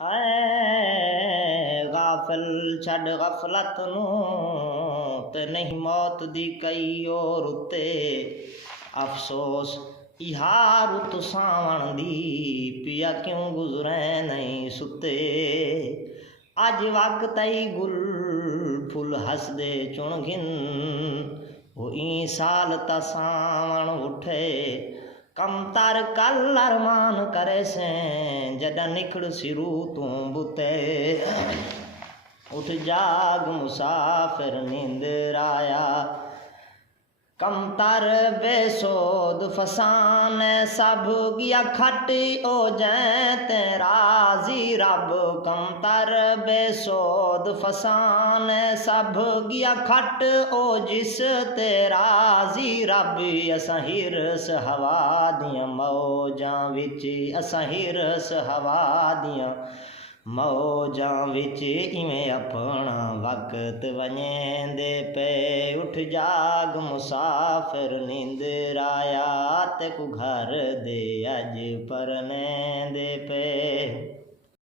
ऐ गाफिल छड़ गफलत नूं ते नहीं मौत दी कई और उत्ते अफसोस इहा रुत सावण दी पिया क्यों गुजरे नहीं सुते अज वक्त आई गुल फुल हसदे चुण गिन वो ई साल ता सावण उठे कम तर कल अरमान करे से जदा निकल सिरू तू बुते उठ जाग मुसाफिर नींदर आया कम तर बेसोद फसान सब गया खट ओ जै ते राजी रब कम तर बेसोद फसान सब गया खट ओ जिस ते राजी रब असां हिरस हवा दियां मौजां विच असां हिरस हवा दियां मौजां विच इवें अपना वक्त वञेंदे पे उठ जाग मुसाफिर नींदर आया ते को घर दे अज परनेंदे पे।